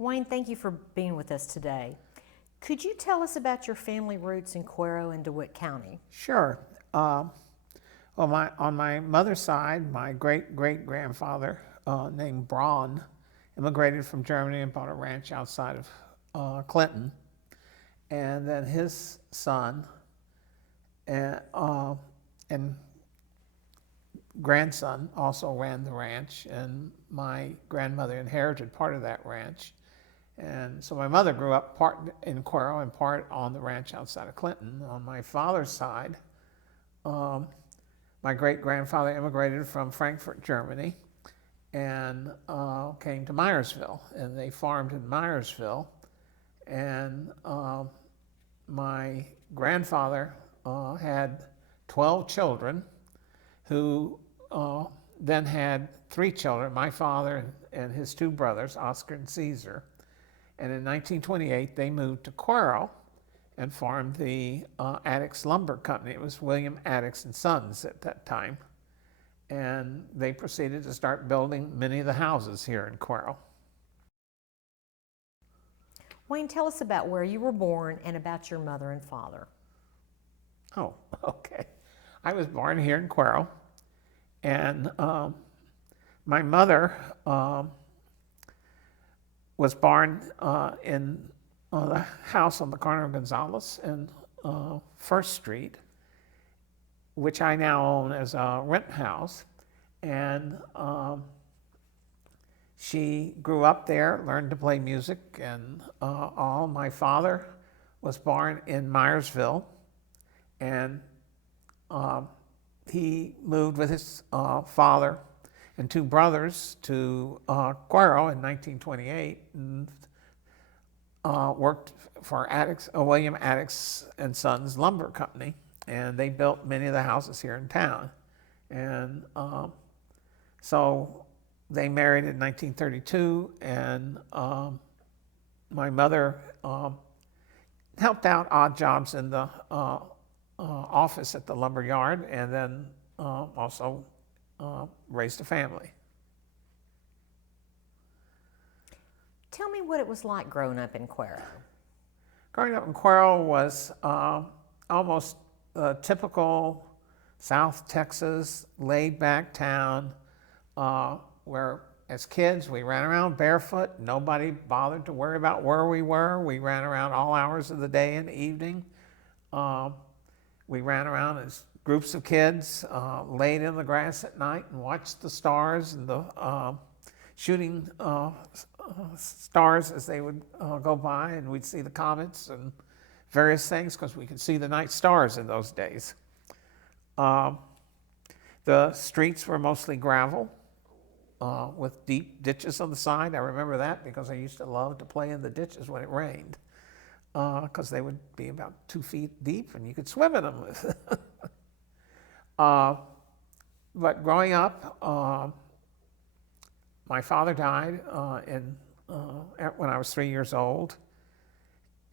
Wayne, thank you for being with us today. Could you tell us about your family roots in Cuero and DeWitt County? Sure. On my mother's side, my great-great-grandfather named Braun immigrated from Germany and bought a ranch outside of Clinton. And then his son and grandson also ran the ranch, and my grandmother inherited part of that ranch. And so my mother grew up part in Cuero and part on the ranch outside of Clinton. On my father's side, my great-grandfather immigrated from Frankfurt, Germany, and came to Myersville, and they farmed in Myersville. And my grandfather had 12 children, who then had 3 children, my father and his 2 brothers, Oscar and Caesar. And in 1928, they moved to Cuero and formed the Adickes Lumber Company. It was William Adickes and Sons at that time. And they proceeded to start building many of the houses here in Cuero. Wayne, tell us about where you were born and about your mother and father. Oh, okay. I was born here in Cuero, and my mother was born in the house on the corner of Gonzales and First Street, which I now own as a rent house. And she grew up there, learned to play music and all. My father was born in Myersville, and he moved with his father and 2 brothers to Cuero in 1928 and worked for William Adickes and Sons Lumber Company, and they built many of the houses here in town. And so they married in 1932, and my mother helped out odd jobs in the office at the lumber yard, and then also raised a family. Tell me what it was like growing up in Cuero. Growing up in Cuero was almost a typical South Texas laid-back town where, as kids, we ran around barefoot. Nobody bothered to worry about where we were. We ran around all hours of the day and evening. We ran around as groups of kids, laid in the grass at night and watched the stars and the shooting stars as they would go by, and we'd see the comets and various things because we could see the night stars in those days. The streets were mostly gravel with deep ditches on the side. I remember that because I used to love to play in the ditches when it rained, because they would be about 2 feet deep and you could swim in them. But growing up, my father died when I was 3 years old,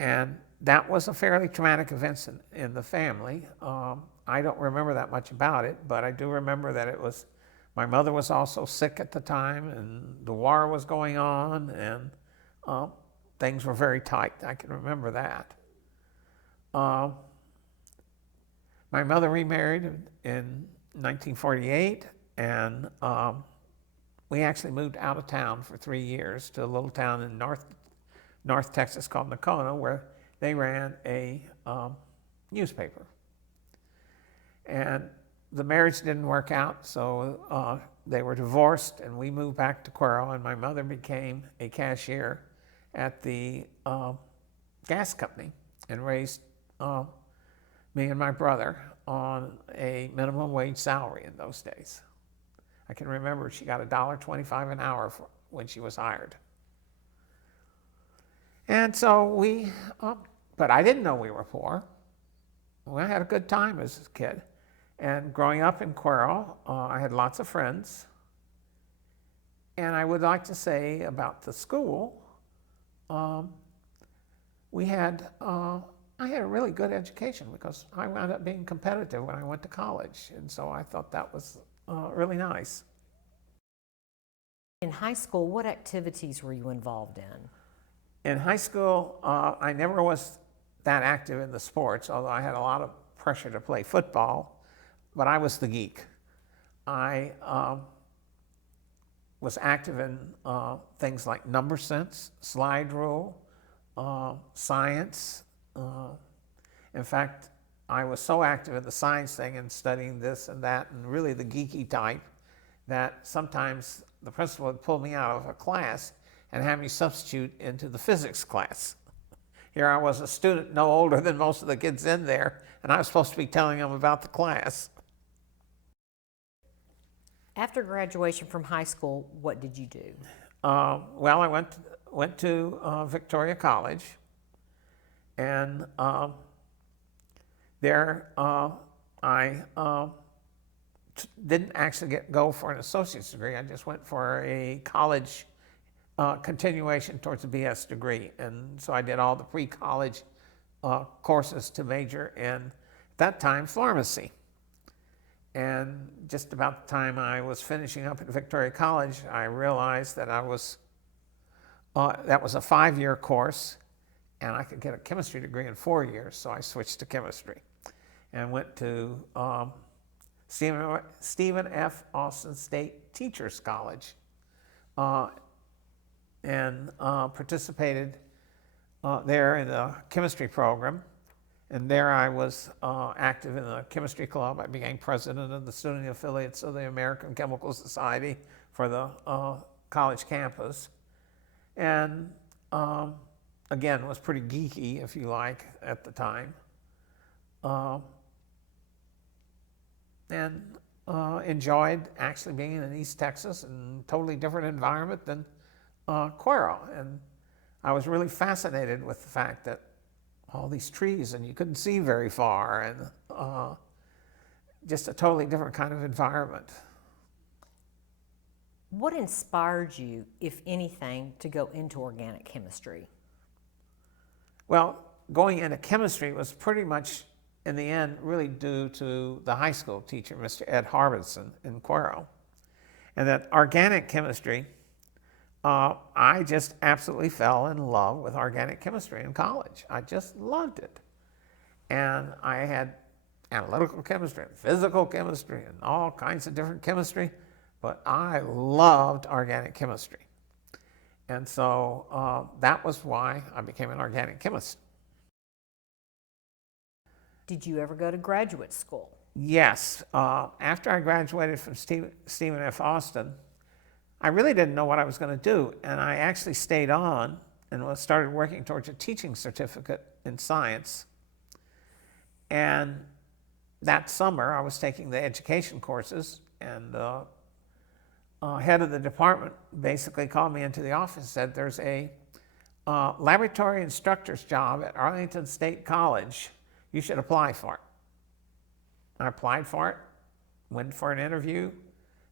and that was a fairly traumatic event in the family. I don't remember that much about it, but I do remember that it was, my mother was also sick at the time, and the war was going on, and things were very tight. I can remember that. My mother remarried in 1948, and we actually moved out of town for 3 years to a little town in North Texas called Nocona, where they ran a newspaper. And the marriage didn't work out, so they were divorced, and we moved back to Cuero, and my mother became a cashier at the gas company and raised me and my brother on a minimum wage salary in those days. I can remember she got $1.25 an hour when she was hired. And so but I didn't know we were poor. I had a good time as a kid. And growing up in Cuero, I had lots of friends. And I would like to say about the school, I had a really good education because I wound up being competitive when I went to college. And so I thought that was really nice. In high school, what activities were you involved in? In high school, I never was that active in the sports, although I had a lot of pressure to play football, but I was the geek. I was active in things like number sense, slide rule, science. In fact, I was so active in the science thing and studying this and that and really the geeky type that sometimes the principal would pull me out of a class and have me substitute into the physics class. Here I was a student no older than most of the kids in there, and I was supposed to be telling them about the class. After graduation from high school, what did you do? Well, I went to Victoria College, and there I didn't actually go for an associate's degree. I just went for a college continuation towards a BS degree, and so I did all the pre-college courses to major in, at that time, pharmacy. And just about the time I was finishing up at Victoria College, I realized that that was a 5-year course, and I could get a chemistry degree in 4 years, so I switched to chemistry and went to Stephen F. Austin State Teachers College and participated there in the chemistry program. And there I was active in the chemistry club. I became president of the student affiliates of the American Chemical Society for the college campus. And again, was pretty geeky, if you like, at the time. And enjoyed actually being in East Texas and totally different environment than Cuero. And I was really fascinated with the fact that all these trees and you couldn't see very far, and just a totally different kind of environment. What inspired you, if anything, to go into organic chemistry? Well, going into chemistry was pretty much, in the end, really due to the high school teacher, Mr. Ed Harbison in Cuero. And that organic chemistry, I just absolutely fell in love with organic chemistry in college. I just loved it. And I had analytical chemistry and physical chemistry and all kinds of different chemistry, but I loved organic chemistry. And so that was why I became an organic chemist. Did you ever go to graduate school? Yes. After I graduated from Stephen F. Austin, I really didn't know what I was going to do, and I actually stayed on and started working towards a teaching certificate in science. And that summer, I was taking the education courses, and the head of the department basically called me into the office and said, there's a laboratory instructor's job at Arlington State College. You should apply for it. I applied for it, went for an interview.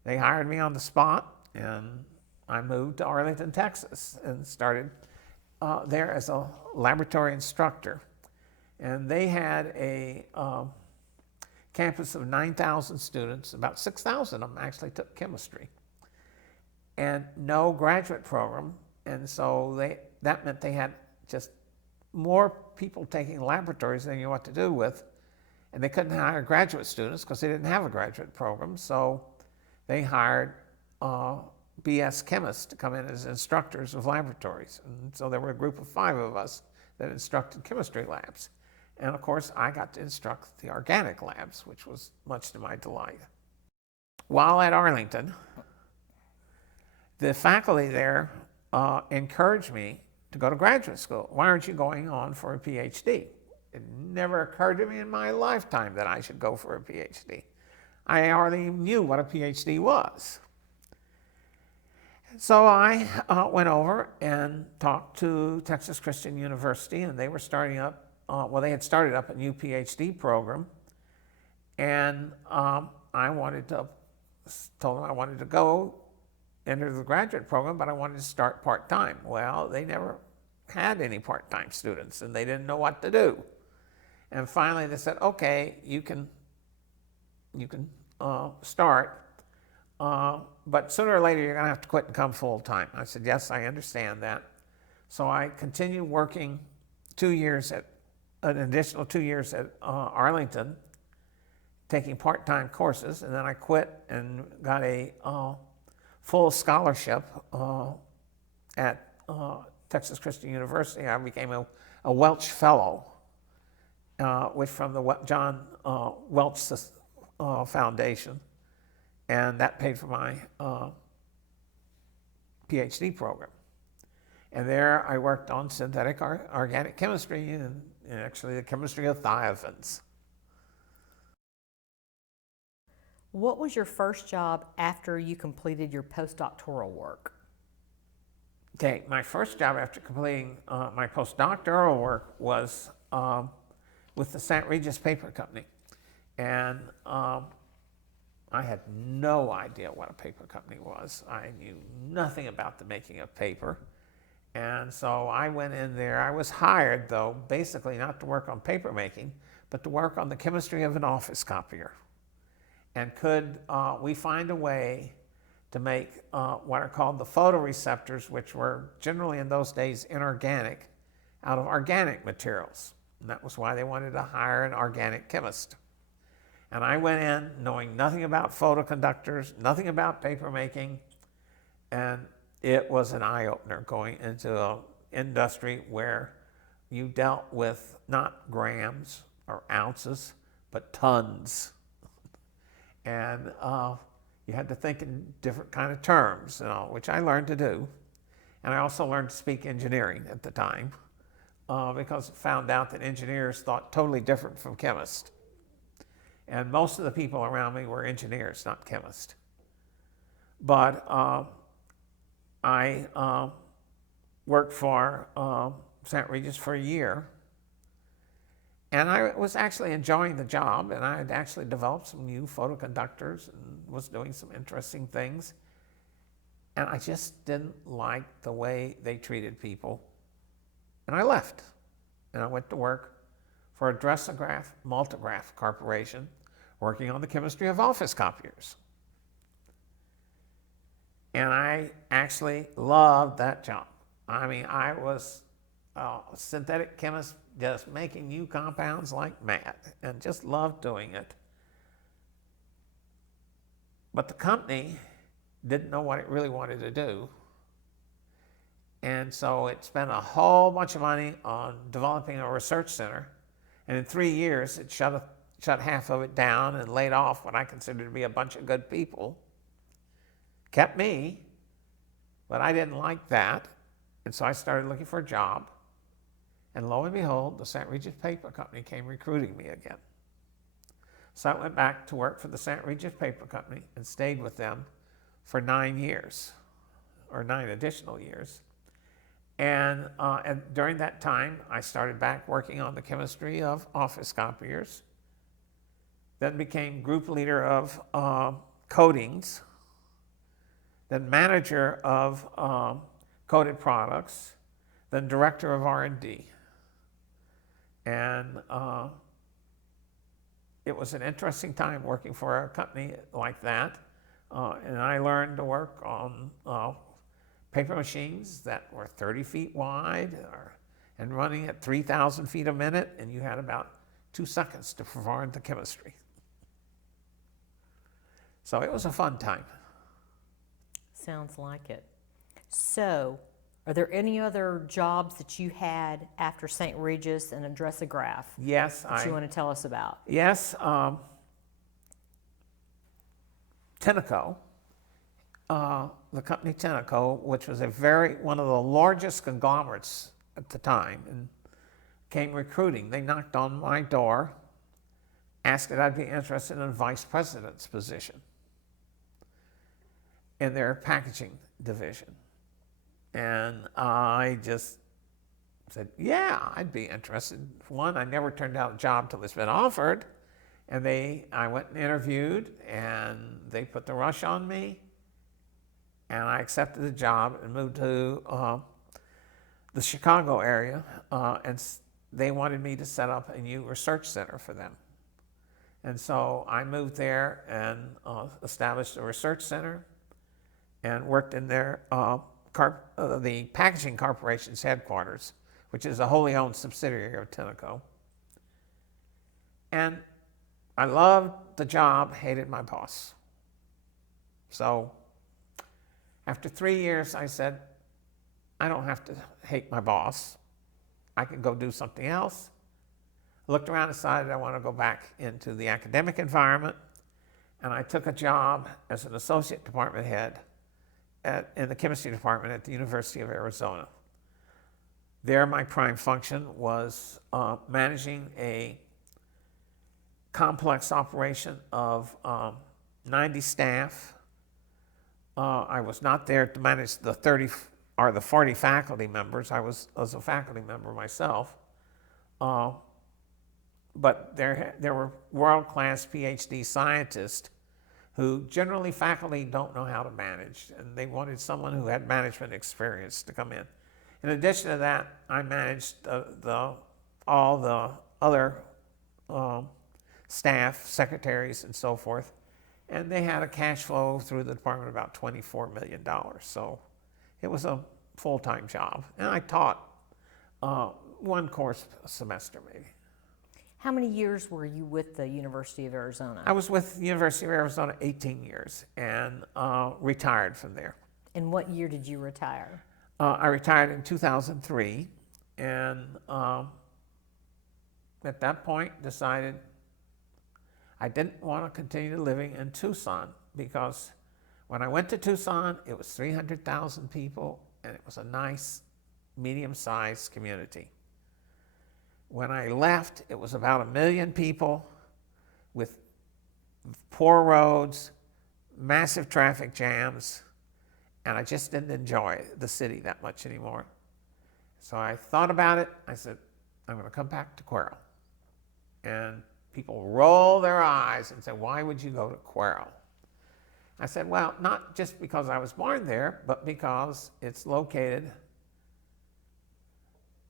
They hired me on the spot. And I moved to Arlington, Texas, and started there as a laboratory instructor. And they had a campus of 9,000 students. About 6,000 of them actually took chemistry, and no graduate program. And so that meant they had just more people taking laboratories than they knew what to do with. And they couldn't hire graduate students because they didn't have a graduate program. So they hired BS chemists to come in as instructors of laboratories. And so there were a group of 5 of us that instructed chemistry labs. And of course, I got to instruct the organic labs, which was much to my delight. While at Arlington, the faculty there encouraged me to go to graduate school. Why aren't you going on for a PhD? It never occurred to me in my lifetime that I should go for a PhD. I already knew what a PhD was. So I went over and talked to Texas Christian University, and they were starting up, they had started up a new PhD program, and I told them I wanted to go enter the graduate program, but I wanted to start part-time. Well, they never had any part-time students, and they didn't know what to do. And finally they said, okay, you can start, but sooner or later you're going to have to quit and come full-time. I said, yes, I understand that, So I continued working 2 years an additional 2 years at Arlington, taking part-time courses, and then I quit and got a full scholarship at Texas Christian University. I became a Welch Fellow, which from the John Welch Foundation, and that paid for my PhD program. And there I worked on synthetic organic chemistry and actually the chemistry of thiophens. What was your first job after you completed your postdoctoral work? Okay, my first job after completing my postdoctoral work was with the St. Regis Paper Company. And I had no idea what a paper company was. I knew nothing about the making of paper. And so I went in there. I was hired, though, basically not to work on paper making, but to work on the chemistry of an office copier. And could we find a way to make what are called the photoreceptors, which were generally in those days inorganic, out of organic materials. And that was why they wanted to hire an organic chemist. And I went in knowing nothing about photoconductors, nothing about paper making, and it was an eye-opener going into an industry where you dealt with not grams or ounces, but tons. And you had to think in different kind of terms, which I learned to do. And I also learned to speak engineering at the time because I found out that engineers thought totally different from chemists. And most of the people around me were engineers, not chemists. But I worked for St. Regis for a year. And I was actually enjoying the job, and I had actually developed some new photoconductors and was doing some interesting things. And I just didn't like the way they treated people. And I left. And I went to work for a Dressograph Multigraph Corporation, working on the chemistry of office copiers. And I actually loved that job. I mean, I was a synthetic chemist, just making new compounds like mad, and just loved doing it. But the company didn't know what it really wanted to do. And so it spent a whole bunch of money on developing a research center. And in 3 years, it shut half of it down and laid off what I considered to be a bunch of good people. Kept me, but I didn't like that. And so I started looking for a job. And lo and behold, the St. Regis Paper Company came recruiting me again. So I went back to work for the St. Regis Paper Company and stayed with them for 9 years, or 9 additional years. And during that time, I started back working on the chemistry of office copiers, then became group leader of coatings, then manager of coated products, then director of R&D. And it was an interesting time working for a company like that. And I learned to work on paper machines that were 30 feet wide and running at 3,000 feet a minute, and you had about 2 seconds to perform the chemistry. So it was a fun time. Sounds like it. So, are there any other jobs that you had after St. Regis and a Dressograph Yes, that you want to tell us about? Yes, Tenneco, the company Tenneco, which was one of the largest conglomerates at the time, and came recruiting. They knocked on my door, asked if I'd be interested in a vice president's position in their packaging division. And I just said, yeah, I'd be interested. One, I never turned down a job till it's been offered. And I went and interviewed, and they put the rush on me. And I accepted the job and moved to the Chicago area. And they wanted me to set up a new research center for them. And so I moved there and established a research center and worked in their the Packaging Corporation's headquarters, which is a wholly owned subsidiary of Tenneco. And I loved the job, hated my boss. So after 3 years, I said, I don't have to hate my boss. I can go do something else. Looked around and decided I want to go back into the academic environment, and I took a job as an associate department head in the chemistry department at the University of Arizona. There, my prime function was managing a complex operation of 90 staff. I was not there to manage the 30 or the 40 faculty members. I was a faculty member myself. But there were world-class PhD scientists who generally faculty don't know how to manage, and they wanted someone who had management experience to come in. In addition to that, I managed all the other staff, secretaries, and so forth, and they had a cash flow through the department of about $24 million. So it was a full-time job, and I taught one course a semester maybe. How many years were you with the University of Arizona? I was with the University of Arizona 18 years and retired from there. And what year did you retire? I retired in 2003, and at that point decided I didn't want to continue living in Tucson, because when I went to Tucson, it was 300,000 people, and it was a nice, medium-sized community. When I left, it was about 1 million people with poor roads, massive traffic jams, and I just didn't enjoy the city that much anymore. So I thought about it. I said, I'm going to come back to Cuero. And people roll their eyes and say, why would you go to Cuero? I said, well, not just because I was born there, but because it's located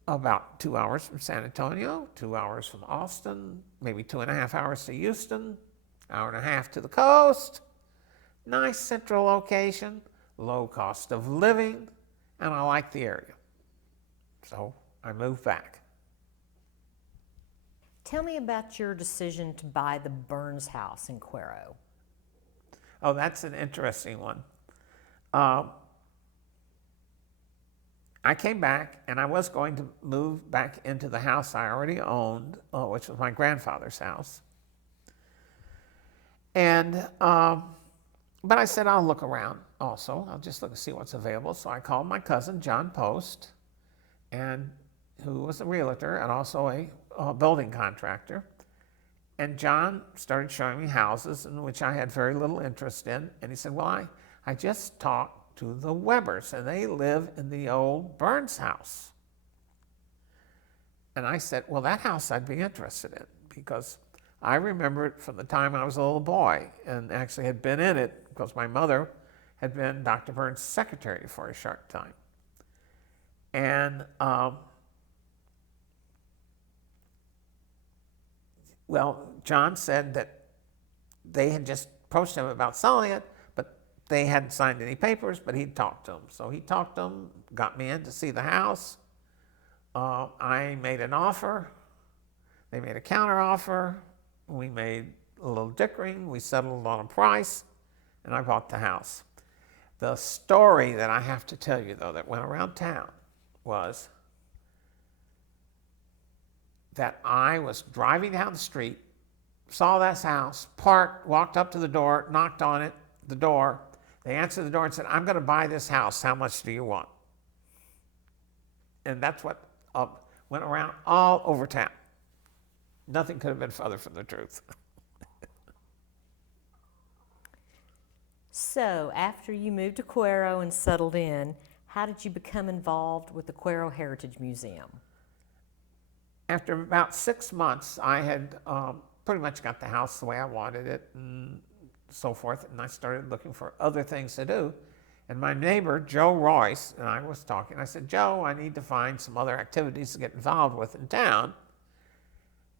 about 2 hours from San Antonio, 2 hours from Austin, maybe 2.5 hours to Houston, 1.5 hours to the coast. Nice central location, low cost of living, and I like the area. So I moved back. Tell me about your decision to buy the Byrnes House in Cuero. Oh, that's an interesting one. I came back, and I was going to move back into the house I already owned, which was my grandfather's house. And, but I said, I'll look around also. I'll just look and see what's available. So I called my cousin, John Post, and who was a realtor and also a building contractor. And John started showing me houses in which I had very little interest in. And he said, well, I just talked to the Webbers, and they live in the old Byrnes house. And I said, well, that house I'd be interested in, because I remember it from the time I was a little boy, and actually had been in it because my mother had been Dr. Byrnes' secretary for a short time. And well, John said that they had just approached him about selling it, but they hadn't signed any papers, but he'd talked to them. So he talked to them, got me in to see the house. I made an offer. They made a counter offer. We made a little dickering. We settled on a price, and I bought the house. The story that I have to tell you, though, that went around town was that I was driving down the street, saw this house, parked, walked up to the door, knocked on it, the door. They answered the door and said, I'm going to buy this house. How much do you want? And that's what went around all over town. Nothing could have been further from the truth. So after you moved to Cuero and settled in, how did you become involved with the Cuero Heritage Museum? After about 6 months, I had pretty much got the house the way I wanted it and so forth, and I started looking for other things to do. And my neighbor, Joe Royce, and I was talking. I said, Joe, I need to find some other activities to get involved with in town.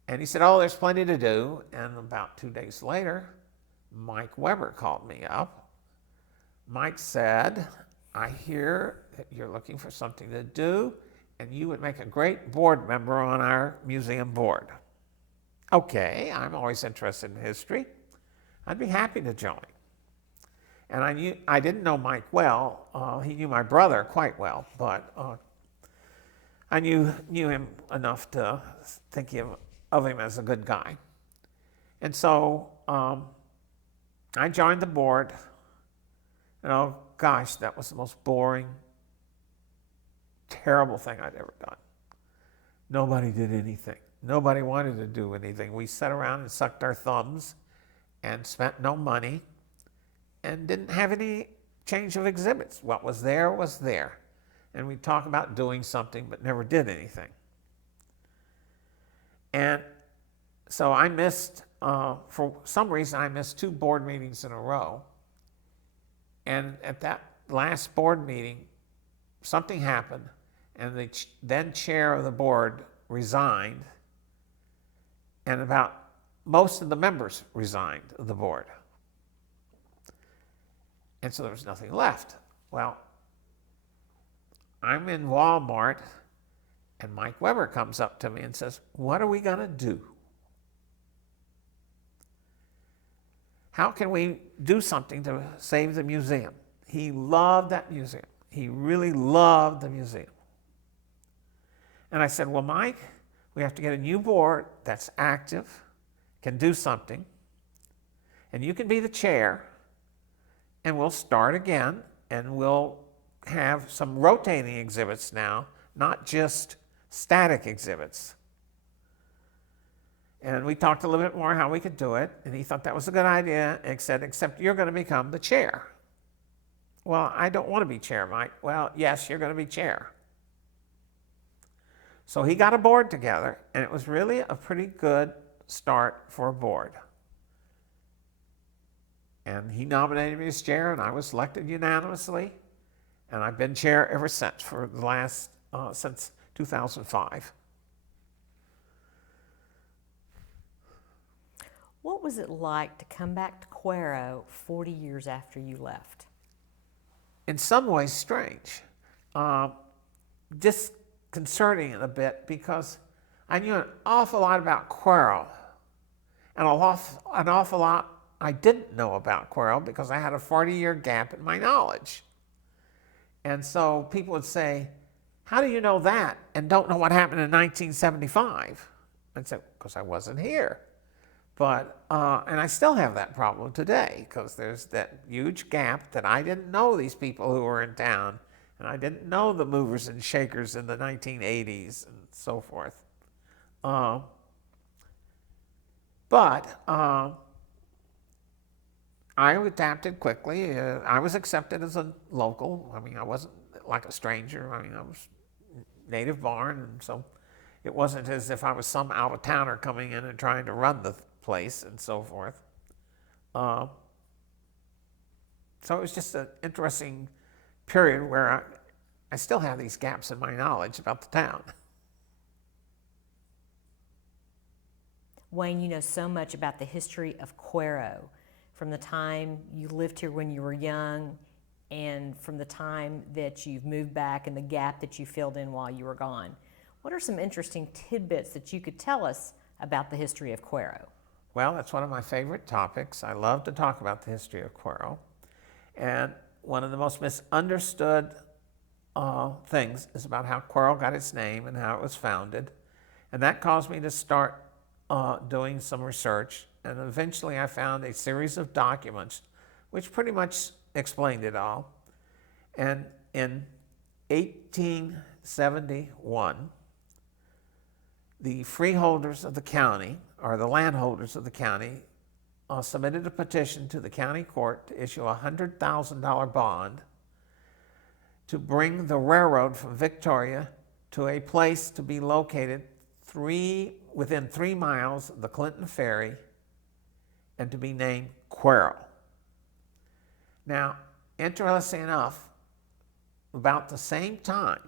And he said, oh, there's plenty to do. And about 2 days later, Mike Weber called me up. Mike said, I hear that you're looking for something to do, and you would make a great board member on our museum board. Okay, I'm always interested in history. I'd be happy to join. And I didn't know Mike well. He knew my brother quite well, but I knew him enough to think of him as a good guy. And so I joined the board, and oh gosh, that was the most boring, terrible thing I'd ever done. Nobody did anything. Nobody wanted to do anything. We sat around and sucked our thumbs and spent no money and didn't have any change of exhibits. What was there was there. And we'd talk about doing something but never did anything. And so I missed, for some reason, I missed 2 board meetings in a row. And at that last board meeting, something happened, and the then chair of the board resigned, and about most of the members resigned of the board. And so there was nothing left. Well, I'm in Walmart, and Mike Weber comes up to me and says, "What are we going to do? How can we do something to save the museum?" He loved that museum. He really loved the museum. And I said, "Well, Mike, we have to get a new board that's active, can do something, and you can be the chair, and we'll start again, and we'll have some rotating exhibits now, not just static exhibits." And we talked a little bit more how we could do it, and he thought that was a good idea, except you're going to become the chair. Well, I don't want to be chair, Mike. Well, yes, you're going to be chair. So he got a board together, and it was really a pretty good start for a board. And he nominated me as chair, and I was elected unanimously, and I've been chair ever since, for the last, since 2005. What was it like to come back to Cuero 40 years after you left? In some ways, strange. Disconcerting a bit, because I knew an awful lot about Cuero, and an awful lot I didn't know about Cuero, because I had a 40-year gap in my knowledge. And so people would say, "How do you know that and don't know what happened in 1975? I'd say, "Because I wasn't here." But, and I still have that problem today, because there's that huge gap that I didn't know these people who were in town, and I didn't know the movers and shakers in the 1980s and so forth. But I adapted quickly. I was accepted as a local. I mean, I wasn't like a stranger. I mean, I was native born, and so it wasn't as if I was some out-of-towner coming in and trying to run the place and so forth. So it was just an interesting period where I still have these gaps in my knowledge about the town. Wayne, you know so much about the history of Cuero, from the time you lived here when you were young and from the time that you've moved back and the gap that you filled in while you were gone. What are some interesting tidbits that you could tell us about the history of Cuero? Well, that's one of my favorite topics. I love to talk about the history of Cuero. And one of the most misunderstood things is about how Cuero got its name and how it was founded. And that caused me to start doing some research. And eventually I found a series of documents which pretty much explained it all. And in 1871, the freeholders of the county, or the landholders of the county, submitted a petition to the county court to issue a $100,000 bond to bring the railroad from Victoria to a place to be located within 3 miles of the Clinton Ferry, and to be named Cuero. Now, interesting enough, about the same time,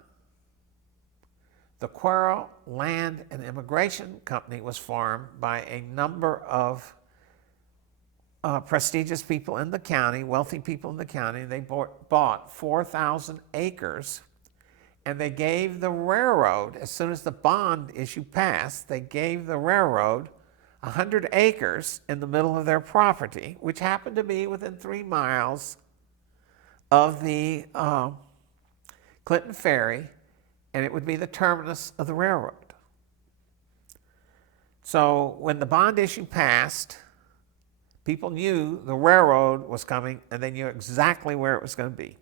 the Cuero Land and Immigration Company was formed by a number of prestigious people in the county, wealthy people in the county. They bought 4,000 acres, and they gave the railroad, as soon as the bond issue passed, they gave the railroad 100 acres in the middle of their property, which happened to be within 3 miles of the Clinton Ferry, and it would be the terminus of the railroad. So when the bond issue passed, people knew the railroad was coming, and they knew exactly where it was going to be.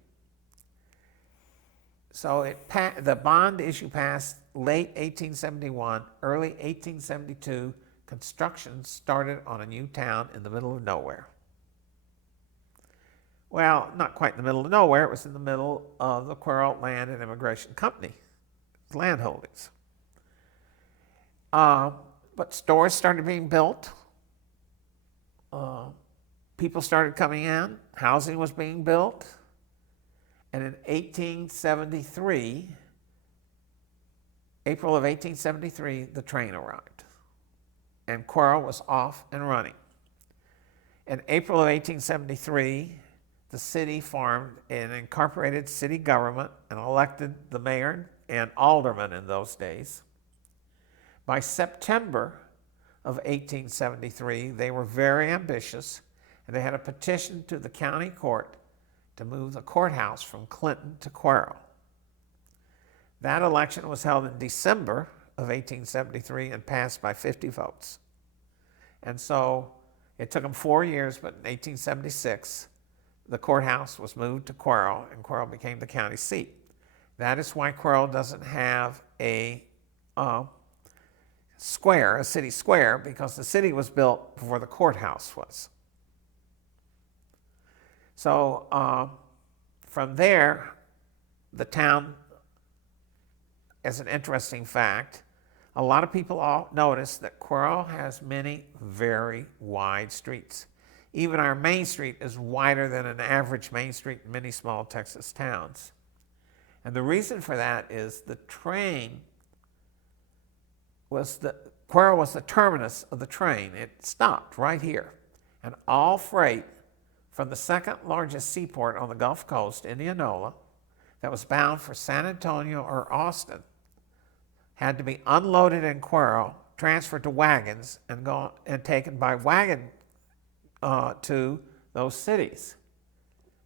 So the bond issue passed late 1871, early 1872. Construction started on a new town in the middle of nowhere. Well, not quite in the middle of nowhere. It was in the middle of the Cuero Land and Immigration Company, land holdings. But stores started being built. People started coming in. Housing was being built. And in 1873, April of 1873, the train arrived. And Cuero was off and running. In April of 1873, the city formed an incorporated city government and elected the mayor and aldermen in those days. By September of 1873, they were very ambitious, and they had a petition to the county court to move the courthouse from Clinton to Cuero. That election was held in December of 1873 and passed by 50 votes. And so it took them 4 years, but in 1876, the courthouse was moved to Cuero, and Cuero became the county seat. That is why Cuero doesn't have a square, a city square, because the city was built before the courthouse was. So from there, the town, as an interesting fact, a lot of people all notice that Cuero has many very wide streets. Even our main street is wider than an average main street in many small Texas towns. And the reason for that is the train Cuero was the terminus of the train. It stopped right here. And all freight from the second largest seaport on the Gulf Coast, Indianola, that was bound for San Antonio or Austin, had to be unloaded in Cuero, transferred to wagons, and taken by wagon to those cities.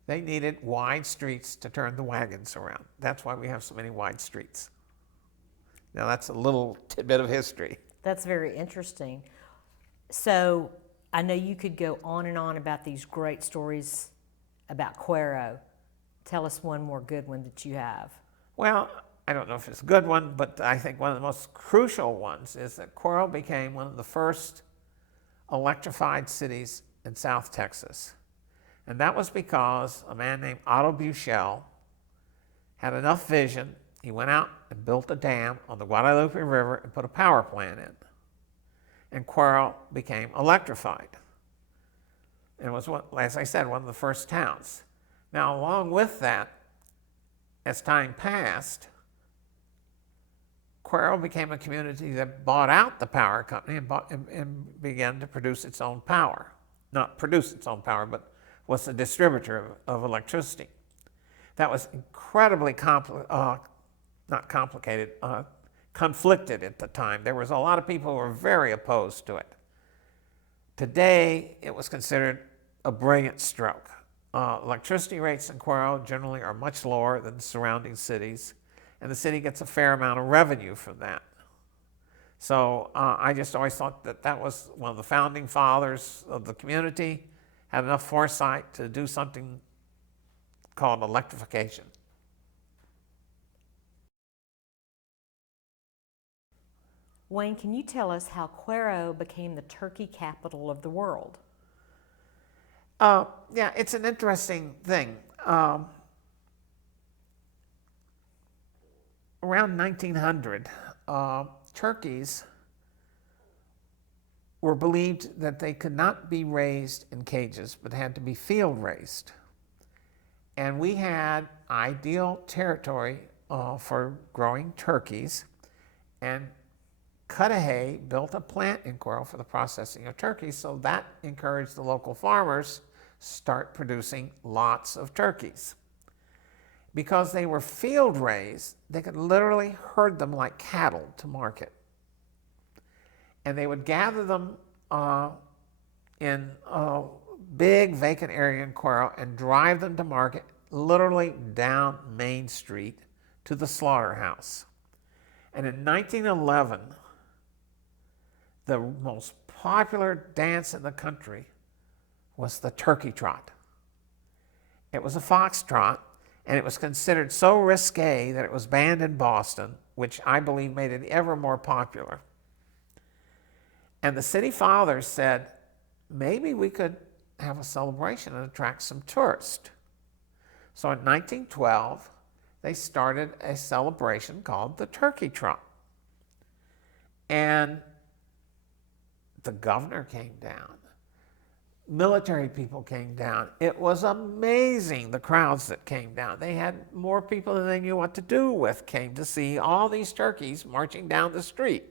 They needed wide streets to turn the wagons around. That's why we have so many wide streets. Now that's a little tidbit of history. That's very interesting. So I know you could go on and on about these great stories about Cuero. Tell us one more good one that you have. Well, I don't know if it's a good one, but I think one of the most crucial ones is that Cuero became one of the first electrified cities in South Texas. And that was because a man named Otto Buchel had enough vision. He went out and built a dam on the Guadalupe River and put a power plant in. And Cuero became electrified. And was, as I said, one of the first towns. Now, along with that, as time passed, Cuero became a community that bought out the power company and began to produce its own power. Not produce its own power, but was the distributor of electricity. That was incredibly conflicted at the time. There was a lot of people who were very opposed to it. Today, it was considered a brilliant stroke. Electricity rates in Cuero generally are much lower than the surrounding cities, and the city gets a fair amount of revenue from that. So I just always thought that that was one of the founding fathers of the community, had enough foresight to do something called electrification. Wayne, can you tell us how Cuero became the turkey capital of the world? Yeah, it's an interesting thing. Around 1900, turkeys were believed that they could not be raised in cages, but had to be field raised. And we had ideal territory for growing turkeys, and Cudahy built a plant in Cuero for the processing of turkeys, so that encouraged the local farmers to start producing lots of turkeys. Because they were field raised, they could literally herd them like cattle to market. And they would gather them in a big vacant area in Cuero and drive them to market literally down Main Street to the slaughterhouse. And in 1911, the most popular dance in the country was the turkey trot. It was a foxtrot, and it was considered so risque that it was banned in Boston, which I believe made it ever more popular. And the city fathers said, maybe we could have a celebration and attract some tourists. So in 1912, they started a celebration called the Turkey Trot. And the governor came down. Military people came down. It was amazing, the crowds that came down. They had more people than they knew what to do with came to see all these turkeys marching down the street.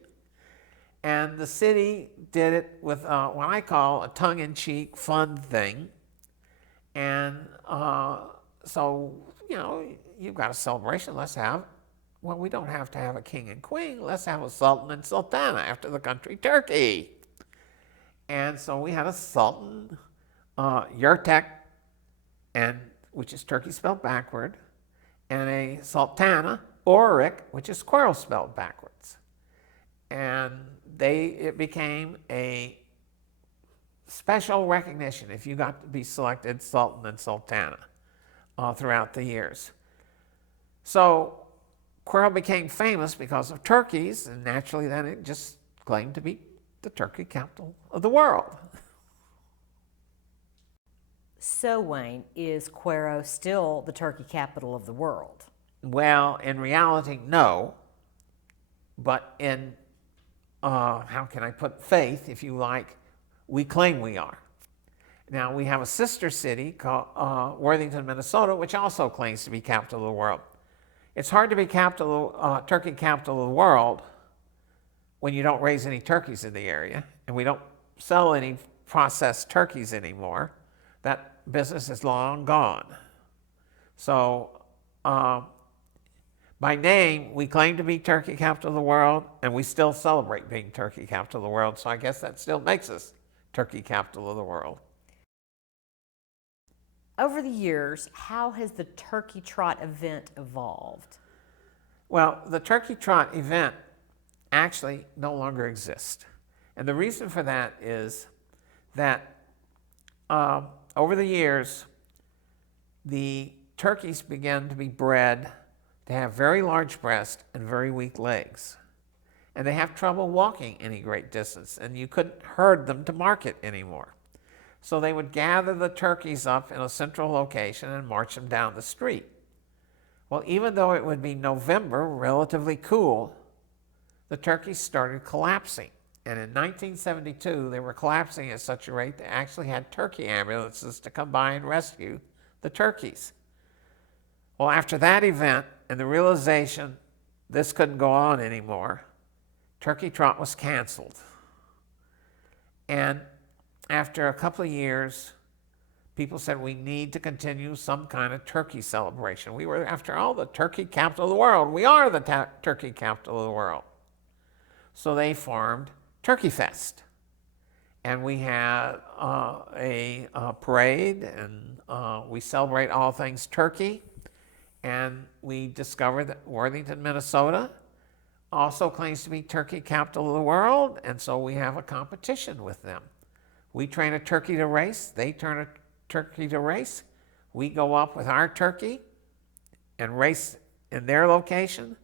And the city did it with what I call a tongue-in-cheek fun thing. And so, you know, you've got a celebration, let's have, well, we don't have to have a king and queen, let's have a sultan and sultana after the country turkey. And so we had a sultan, Yurtek, which is turkey spelled backward, and a sultana, Orik, which is Cuero spelled backwards. And it became a special recognition if you got to be selected sultan and sultana throughout the years. So Cuero became famous because of turkeys, and naturally then it just claimed to be the turkey capital of the world. So, Wayne, is Cuero still the turkey capital of the world? Well, in reality, no. But in, how can I put, faith, if you like, we claim we are. Now, we have a sister city called Worthington, Minnesota, which also claims to be capital of the world. It's hard to be turkey capital of the world when you don't raise any turkeys in the area, and we don't sell any processed turkeys anymore. That business is long gone. So by name, we claim to be turkey capital of the world, and we still celebrate being turkey capital of the world, so I guess that still makes us turkey capital of the world. Over the years, how has the Turkey Trot event evolved? Well, the Turkey Trot event actually no longer exists. And the reason for that is that over the years, the turkeys began to be bred to have very large breasts and very weak legs. And they have trouble walking any great distance, and you couldn't herd them to market anymore. So they would gather the turkeys up in a central location and march them down the street. Well, even though it would be November, relatively cool, the turkeys started collapsing. And in 1972, they were collapsing at such a rate they actually had turkey ambulances to come by and rescue the turkeys. Well, after that event and the realization this couldn't go on anymore, Turkey Trot was canceled. And after a couple of years, people said we need to continue some kind of turkey celebration. We were, after all, the turkey capital of the world. We are the turkey capital of the world. So they formed Turkey Fest. And we had a parade, and we celebrate all things turkey. And we discovered that Worthington, Minnesota also claims to be turkey capital of the world, and so we have a competition with them. We train a turkey to race, they turn a turkey to race. We go up with our turkey and race in their location.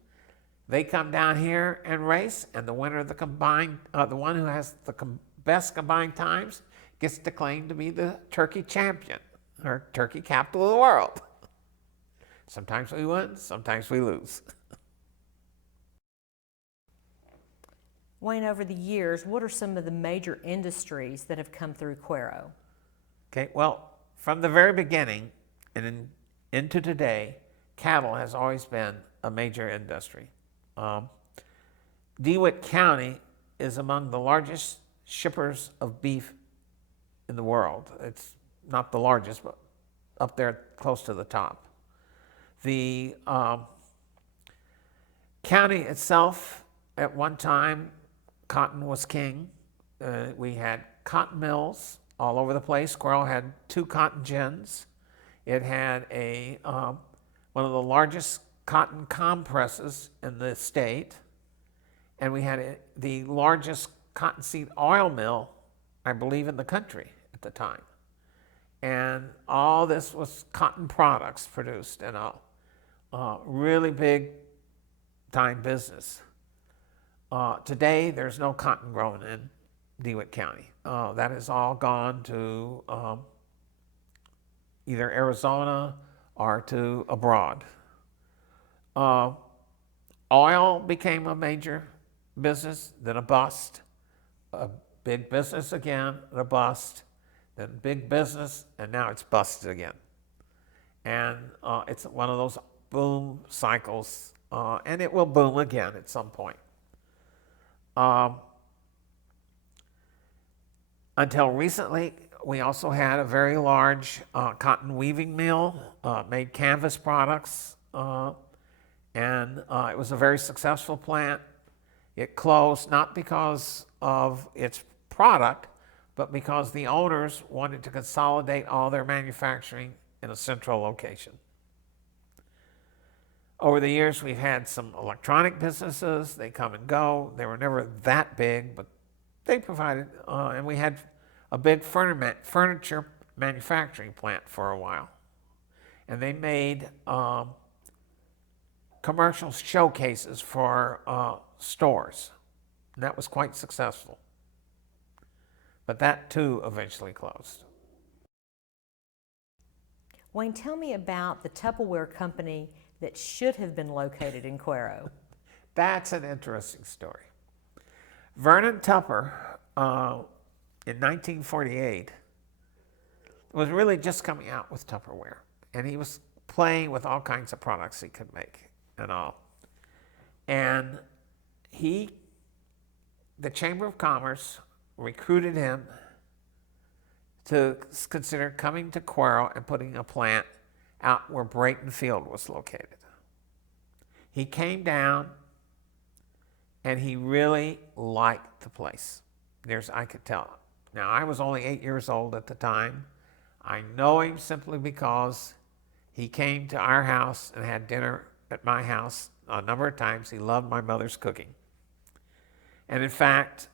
They come down here and race, and the winner of the combined, the one who has the best combined times gets to claim to be the turkey champion, or turkey capital of the world. Sometimes we win, sometimes we lose. Wayne, over the years, what are some of the major industries that have come through Cuero? Okay, well, from the very beginning and into today, cattle has always been a major industry. DeWitt County is among the largest shippers of beef in the world. It's not the largest, but up there close to the top. The county itself, at one time, cotton was king. We had cotton mills all over the place. Cuero had 2 cotton gins. It had one of the largest cotton compresses in the state. And we had the largest cottonseed oil mill, I believe, in the country at the time. And all this was cotton products produced in a really big time business. Today, there's no cotton grown in DeWitt County. That has all gone to either Arizona or to abroad. Oil became a major business, then a bust. A big business again, and a bust. Then big business, and now it's busted again. And it's one of those boom cycles, and it will boom again at some point. Until recently, we also had a very large cotton weaving mill, made canvas products, and it was a very successful plant. It closed not because of its product, but because the owners wanted to consolidate all their manufacturing in a central location. Over the years, we've had some electronic businesses. They come and go. They were never that big, but they provided, and we had a big furniture manufacturing plant for a while. And they made commercial showcases for stores. And that was quite successful. But that too eventually closed. Wayne, tell me about the Tupperware company that should have been located in Cuero. That's an interesting story. Vernon Tupper, in 1948, was really just coming out with Tupperware. And he was playing with all kinds of products he could make and all. And the Chamber of Commerce recruited him to consider coming to Cuero and putting a plant out where Brayton Field was located. He came down and he really liked the place. I could tell. Now, I was only 8 years old at the time. I know him simply because he came to our house and had dinner at my house a number of times. He loved my mother's cooking. And in fact,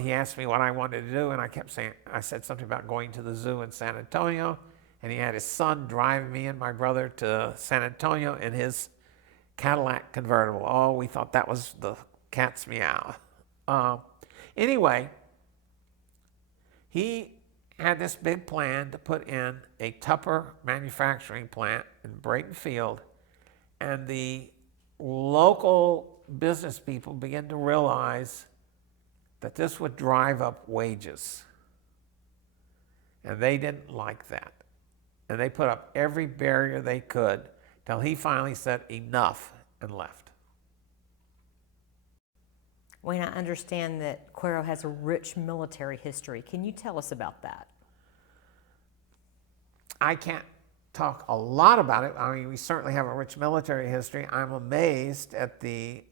he asked me what I wanted to do, and I said something about going to the zoo in San Antonio, and he had his son driving me and my brother to San Antonio in his Cadillac convertible. Oh, we thought that was the cat's meow. Anyway, he had this big plan to put in a Tupper manufacturing plant in Brayton Field, and the local business people began to realize that this would drive up wages. And they didn't like that. And they put up every barrier they could till he finally said enough and left. Wayne, I understand that Cuero has a rich military history. Can you tell us about that? I can't talk a lot about it. I mean, we certainly have a rich military history. I'm amazed at the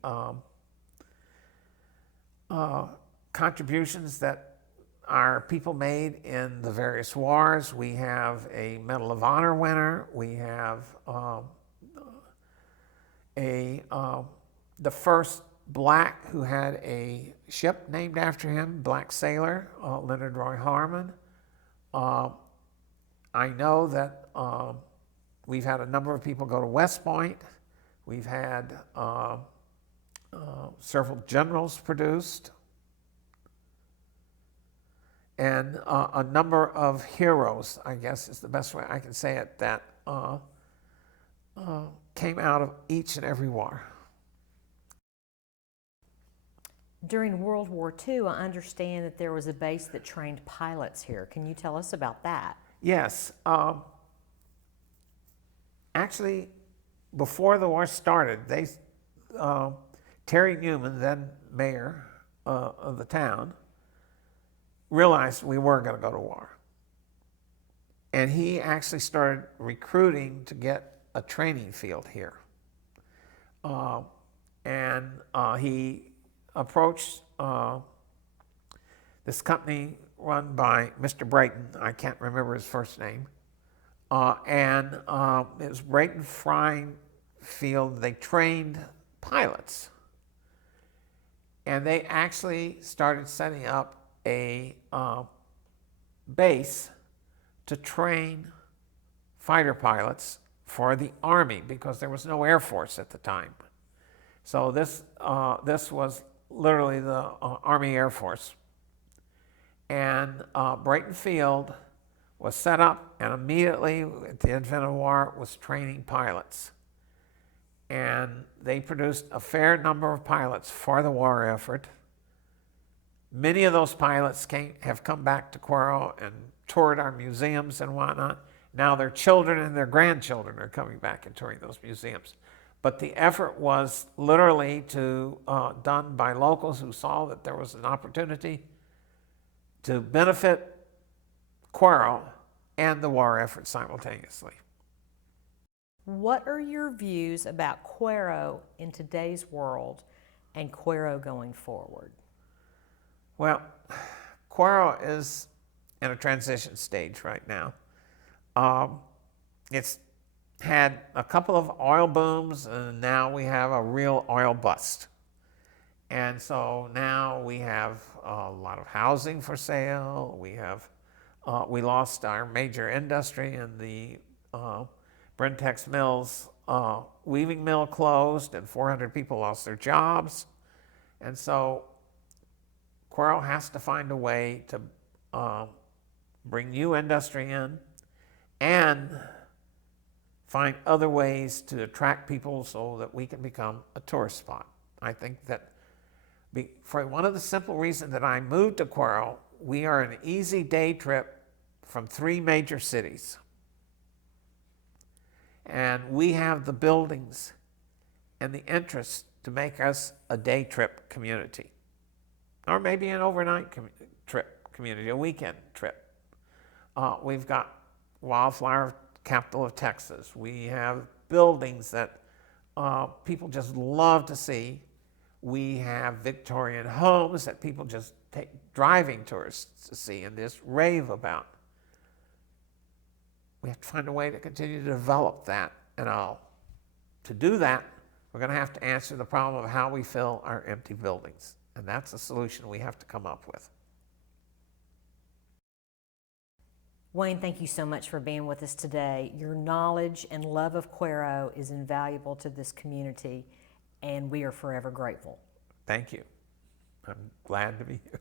contributions that our people made in the various wars. We have a Medal of Honor winner. We have the first black who had a ship named after him, black sailor, Leonard Roy Harmon. I know that we've had a number of people go to West Point. We've had several generals produced, and a number of heroes, I guess is the best way I can say it, that came out of each and every war. During World War II, I understand that there was a base that trained pilots here. Can you tell us about that? Yes. Actually, before the war started, Terry Newman, then mayor, of the town realized we were going to go to war. And he actually started recruiting to get a training field here. He approached this company run by Mr. Brayton. I can't remember his first name. It was Brayton Frying Field. They trained pilots. And they actually started setting up a base to train fighter pilots for the Army, because there was no Air Force at the time. So this was literally the Army Air Force. And Brayton Field was set up, and immediately at the advent of war was training pilots. And they produced a fair number of pilots for the war effort. Many of those pilots have come back to Cuero and toured our museums and whatnot. Now their children and their grandchildren are coming back and touring those museums. But the effort was literally done by locals who saw that there was an opportunity to benefit Cuero and the war effort simultaneously. What are your views about Cuero in today's world and Cuero going forward? Well, Cuero is in a transition stage right now. It's had a couple of oil booms, and now we have a real oil bust. And so now we have a lot of housing for sale. We lost our major industry in the Brentex Mills weaving mill closed, and 400 people lost their jobs. And so Cuero has to find a way to bring new industry in and find other ways to attract people so that we can become a tourist spot. I think that for one of the simple reasons that I moved to Cuero, we are an easy day trip from 3 major cities. And we have the buildings and the interest to make us a day trip community. Or maybe an overnight trip community, a weekend trip. We've got wildflower capital of Texas. We have buildings that people just love to see. We have Victorian homes that people just take driving tourists to see and just rave about. We have to find a way to continue to develop that and all. To do that, we're going to have to answer the problem of how we fill our empty buildings. And that's a solution we have to come up with. Wayne, thank you so much for being with us today. Your knowledge and love of Cuero is invaluable to this community, and we are forever grateful. Thank you. I'm glad to be here.